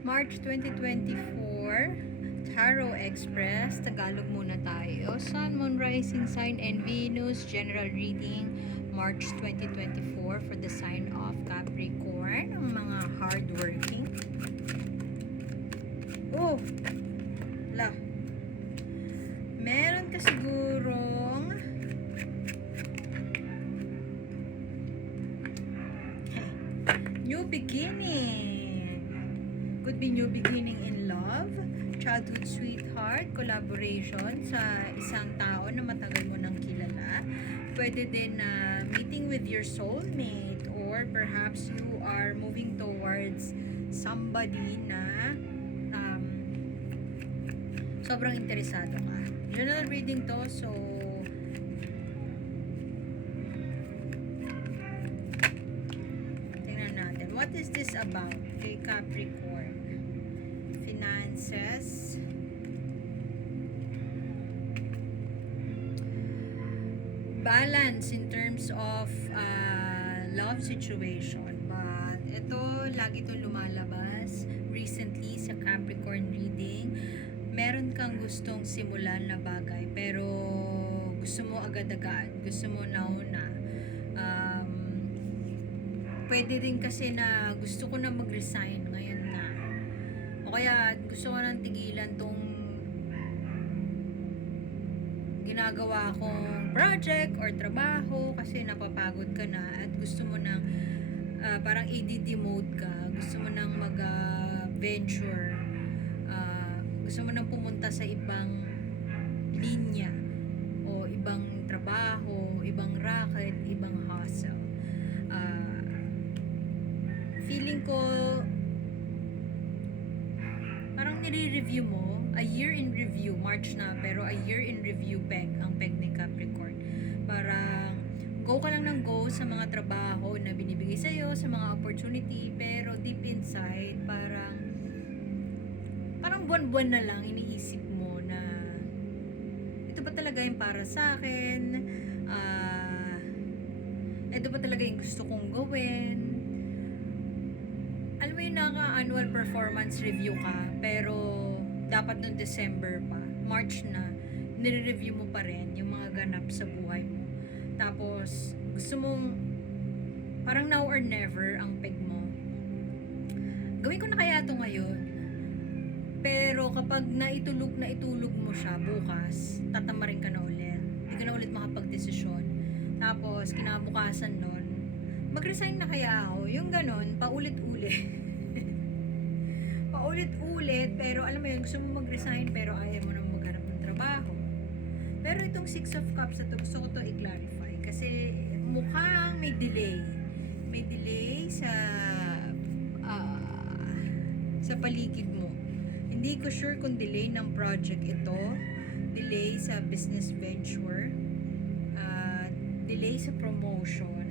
March 2024, Tarot Express, Tagalog muna tayo. Sun, Moon, Rising Sign, and Venus, General Reading, March 2024 for the sign of Capricorn, ang mga hardworking. Oh, la. Meron ka sigurong new beginning. Could be new beginning in love, childhood sweetheart, collaboration sa isang tao na matagal mo nang kilala. Pwede din na meeting with your soulmate, or perhaps you are moving towards somebody na sobrang interesado ka. Journal reading to, so tingnan natin. What is this about kay Capricorn? Finances, balance in terms of love situation, but ito lagi itong lumalabas recently sa Capricorn reading. Meron kang gustong simulan na bagay pero gusto mo agad-agad, gusto mo nauna. Pwede din kasi na gusto ko na mag-resign ngayon na, o kaya gusto ko nang tigilan tong ginagawa kong project or trabaho kasi napapagod ka na at gusto mo nang parang ADD mode ka, gusto mo nang mag-venture, gusto mo nang pumunta sa ibang linya o ibang trabaho, ibang racket, ibang hustle. Feeling ko parang nire-review mo, a year in review, March na, pero a year in review ang peg ni Capricorn. Parang go ka lang ng go sa mga trabaho na binibigay sa'yo, sa mga opportunity, pero deep inside, parang buwan-buwan na lang iniisip mo na ito ba talaga yung para sa akin, ito ba talaga yung gusto kong gawin. Alam mo yung naka-annual performance review ka, pero dapat noong December pa, March na, nire-review mo pa rin yung mga ganap sa buhay mo. Tapos, gusto mong, parang now or never ang peg mo. Gawin ko na kaya ito ngayon. Pero kapag naitulog mo siya bukas, tatamarin ka na ulit. Hindi ka na ulit makapag-desisyon. Tapos, kinabukasan nun, mag-resign na kaya ako. Yung ganon, paulit-ulit. Paulit-ulit, pero alam mo yun, gusto mo mag-resign, pero ayaw mo nang maghanap ng trabaho. Pero itong Six of Cups na to, gusto ko to i-clarify. Kasi mukhang may delay. May delay sa paligid mo. Hindi ko sure kung delay ng project ito, delay sa business venture, delay sa promotion,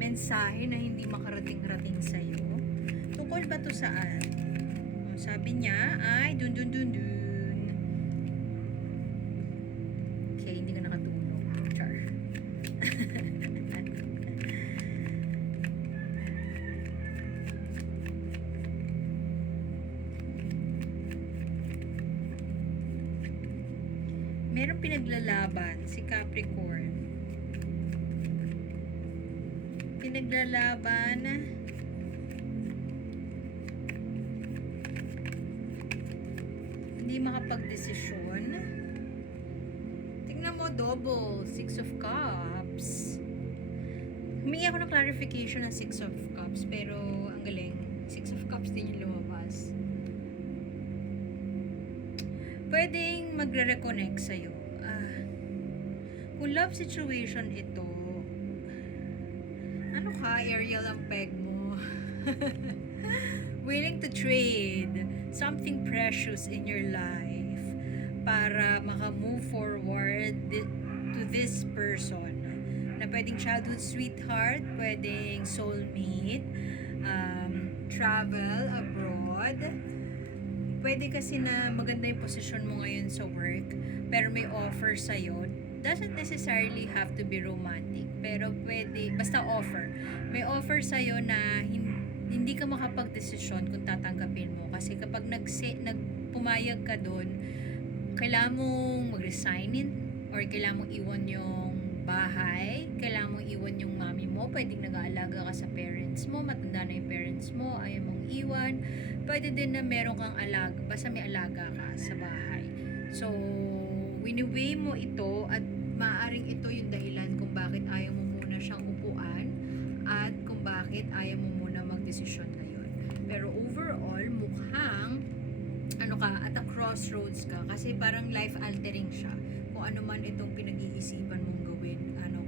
mensahe na hindi makarating-rating sa'yo. Tungkol ba to saan? Sabi niya ay dun. Okay, hindi ka nakatulog. Char. Merong pinaglalaban si Capricorn. Pinaglalaban hindi makapagdesisyon. Tingnan mo, double Six of Cups. Humingi ako ng clarification ng Six of Cups, pero ang galing, Six of Cups din yung lumabas. Pwedeng magre-reconnect sa'yo. Kung love situation ito, ano ka, Ariel ang peg mo? Willing to trade something precious in your life para maka-move forward to this person. Na pwedeng childhood sweetheart, pwedeng soulmate, travel abroad. Pwede kasi na maganda yung posisyon mo ngayon sa work, pero may offer sa'yo doesn't necessarily have to be romantic, pero pwede, basta offer. May offer sa'yo na hindi ka makapag-desisyon kung tatanggapin mo. Kasi kapag pumayag ka doon, kailangan mong mag-resign or kailangan mong iwan yung bahay, kailangan mong iwan yung mami mo, pwedeng nag-aalaga ka sa parents mo, matanda na yung parents mo, ayaw mong iwan. Pwede din na meron kang alaga, basta may alaga ka sa bahay. So, wini-weigh mo ito at maaaring ito yung dahilan kung bakit ayaw mo muna siyang upuan at kung bakit ayaw mo muna magdesisyon ngayon. Pero overall, mukhang at a crossroads ka kasi parang life altering siya. Kung ano man itong pinag-iisipan mong gawin,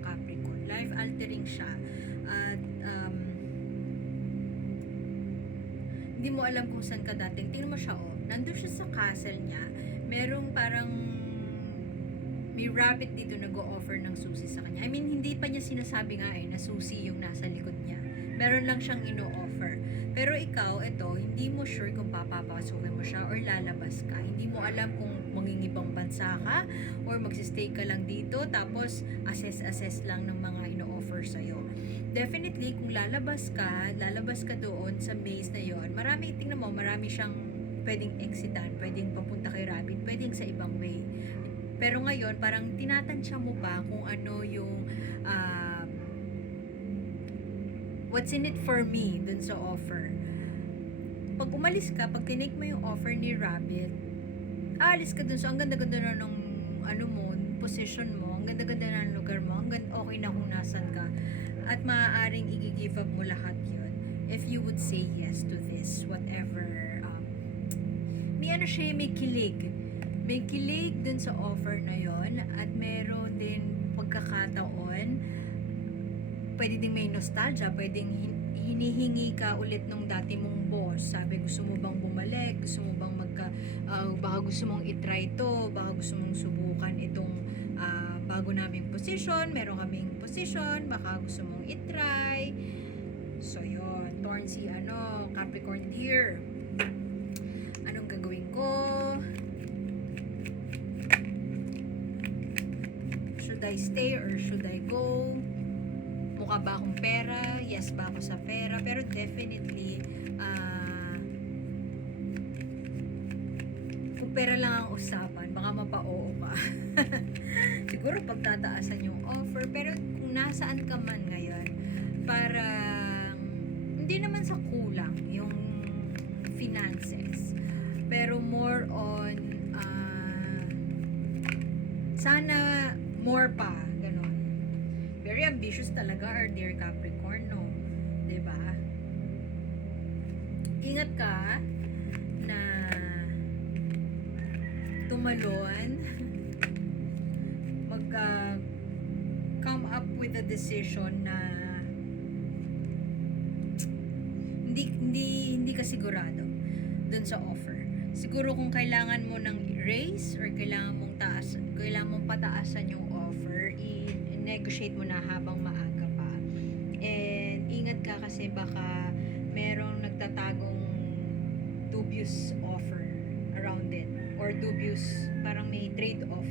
Capricorn. Life altering siya. At hindi mo alam kung saan ka dating. Tingnan mo siya, nandun siya sa castle niya. Merong parang may rabbit dito nag-o-offer ng susi sa kanya. I mean, hindi pa niya sinasabi nga na susi yung nasa likod niya. Meron lang siyang ino-offer. Pero ikaw, hindi mo sure kung papapasukin mo siya or lalabas ka. Hindi mo alam kung mangingibang bansa ka or magsistay ka lang dito tapos assess lang ng mga ino-offer sa'yo. Definitely, kung lalabas ka doon sa maze na yon, marami siyang pwedeng exitan, pwedeng papunta kay rabbit, pwedeng sa ibang way. Pero ngayon, parang tinatansya mo ba kung ano yung what's in it for me dun sa offer. Pag umalis ka, pag tinake mo yung offer ni Rabbit, aalis ka dun. So, ang ganda-ganda na nung position mo, ang ganda-ganda na ng lugar mo, okay na kung nasan ka. At maaaring i-give up mo lahat yun if you would say yes to this, whatever. May kilig. May kilig dun sa offer na yon at meron din pagkakataon pwede ding may nostalgia, pwedeng hinihingi ka ulit nung dati mong boss. Sabi, gusto mo bang bumalik? Gusto mo bang baka gusto mong itry to, baka gusto mong subukan itong bago naming position, meron kaming position, baka gusto mong itry. So, yun. Torn si Capricorn dear. Anong gagawin ko? Should I stay or should I go? Mukha ba akong pera? Yes ba ako sa pera? Pero definitely, kung pera lang ang usapan, baka mapa-oo ka. Siguro pagtataasan yung offer. Pero kung nasaan ka man ngayon, parang hindi naman sa kulang yung finances. Pero more on, sana more pa. Very ambitious talaga our dear Capricorn, no? Diba? Ingat ka na tumalon, come up with a decision na hindi ka sigurado dun sa offer. Siguro kung kailangan mo ng raise or kailangan mong pataasan yung offer, negotiate mo na habang maaga pa. And ingat ka kasi baka merong nagtatagong dubious offer around it. Or dubious, parang may trade-off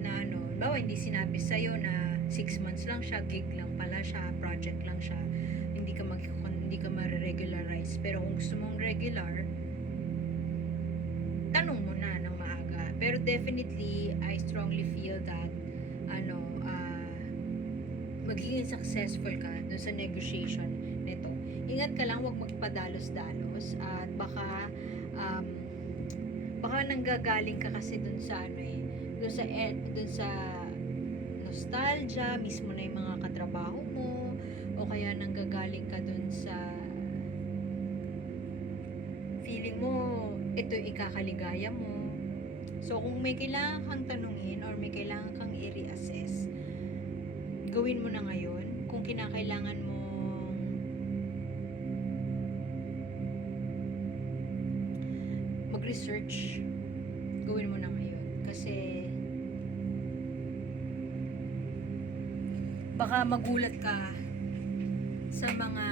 na bawa hindi sinabi sa'yo na 6 months lang siya, gig lang pala siya, project lang siya, hindi ka ma-regularize. Pero kung gusto mong regular, tanong mo na ng maaga. Pero definitely, I strongly feel that magiging successful ka dun sa negotiation nito. Ingat ka lang, huwag magpadalos-dalos at baka nanggagaling ka kasi dun sa dun sa nostalgia, mismo na yung mga katrabaho mo, o kaya nanggagaling ka dun sa feeling mo ito ikakaligaya mo. So kung may kailangan kang tanungin or may kailangan kang i-reassess, gawin mo na ngayon. Kung kinakailangan mo mag-research, gawin mo na ngayon. Kasi baka magulat ka sa mga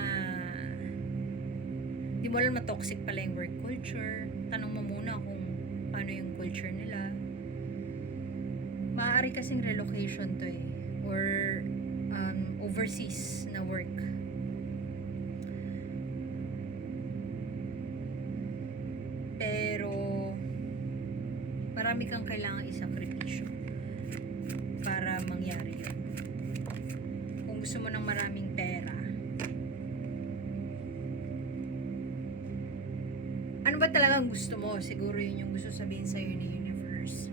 di mo alam na toxic pala yung work culture. Tanong mo muna kung paano yung culture nila. Maaari kasing relocation to eh. Or overseas na work. Pero marami kang kailangang isakripisyo para mangyari yun. Kung gusto mo ng maraming pera, ano ba talagang gusto mo? Siguro yun yung gusto sabihin sa'yo ni universe.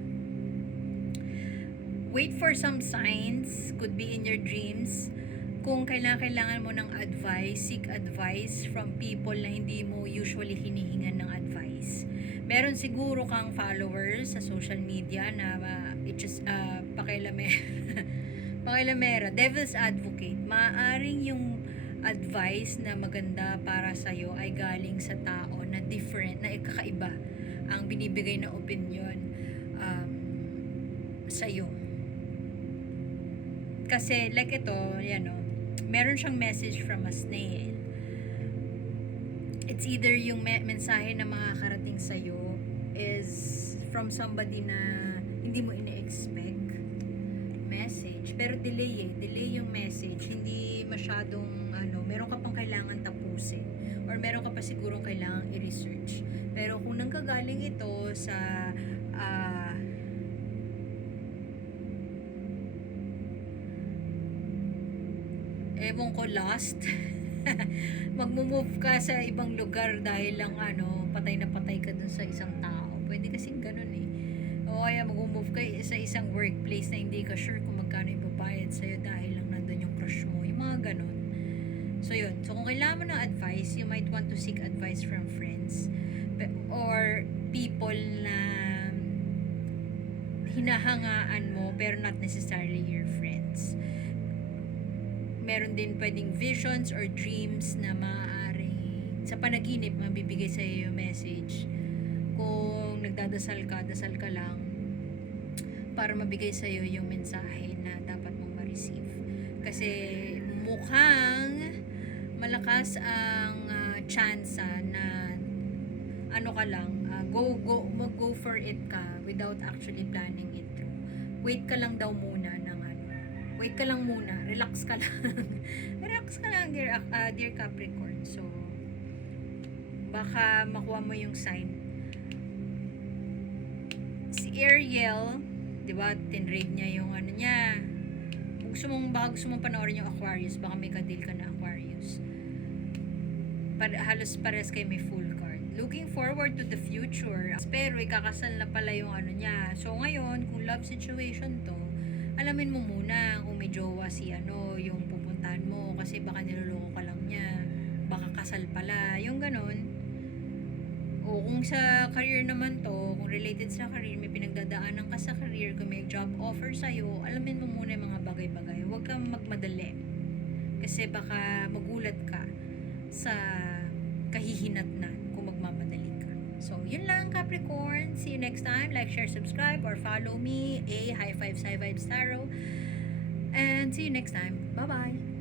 Wait for some signs, could be in your dreams. Kung kailangan mo ng advice, seek advice from people na hindi mo usually hinihingan ng advice. Meron siguro kang followers sa social media na pakilamera, devil's advocate. Maaaring yung advice na maganda para sa'yo ay galing sa tao na different, na kakaiba ang binibigay na opinion sa'yo. Kasi like ito, yan o, meron siyang message from a snail. It's either yung mensahe na makakarating sa'yo is from somebody na hindi mo ine-expect message. Pero delay yung message. Hindi masyadong, meron ka pang kailangan tapusin. Or meron ka pa sigurong kailangan i-research. Pero kung nanggagaling ito sa ewan ko, lost. Magmo-move ka sa ibang lugar dahil lang patay na patay ka dun sa isang tao. Pwede kasing ganun eh. O kaya mag-move ka sa isang workplace na hindi ka sure kung magkano yung babayad sa'yo dahil lang nandun yung crush mo. Yung mga ganun. So yun. So kung kailangan mo ng advice, you might want to seek advice from friends or people na hinahangaan mo pero not necessarily your friends. Meron din pwedeng visions or dreams na maaaring sa panaginip mabibigay sa iyo yung message. Kung nagdadasal ka, dasal ka lang para mabigay sa iyo yung mensahe na dapat mong ma-receive. Kasi mukhang malakas ang chance na go for it ka without actually planning it through. Wait ka lang daw muna wait ka lang muna, relax ka lang. Relax ka lang, dear Capricorn. So, baka makuha mo yung sign. Si Ariel, di ba, tinrade niya yung niya. Baka gusto mong panoorin yung Aquarius, baka may kadil ka na Aquarius. Halos pares kayo may full card. Looking forward to the future. Pero ikakasal na pala yung niya. So, ngayon, kung love situation to, alamin mo muna kung may jowa si yung pupuntahan mo kasi baka niloloko ka lang niya, baka kasal pala, yung ganun. O kung sa career naman to, kung related sa career, may pinagdadaanan ka sa career, kung may job offer sa'yo, alamin mo muna yung mga bagay-bagay. Huwag kang magmadali kasi baka magulat ka sa kahihinatnan kung magmamadali ka. So, yun lang, Capricorn. See you next time. Like, share, subscribe, or follow me, High Five, Sci Vibes Tarot. And see you next time. Bye-bye.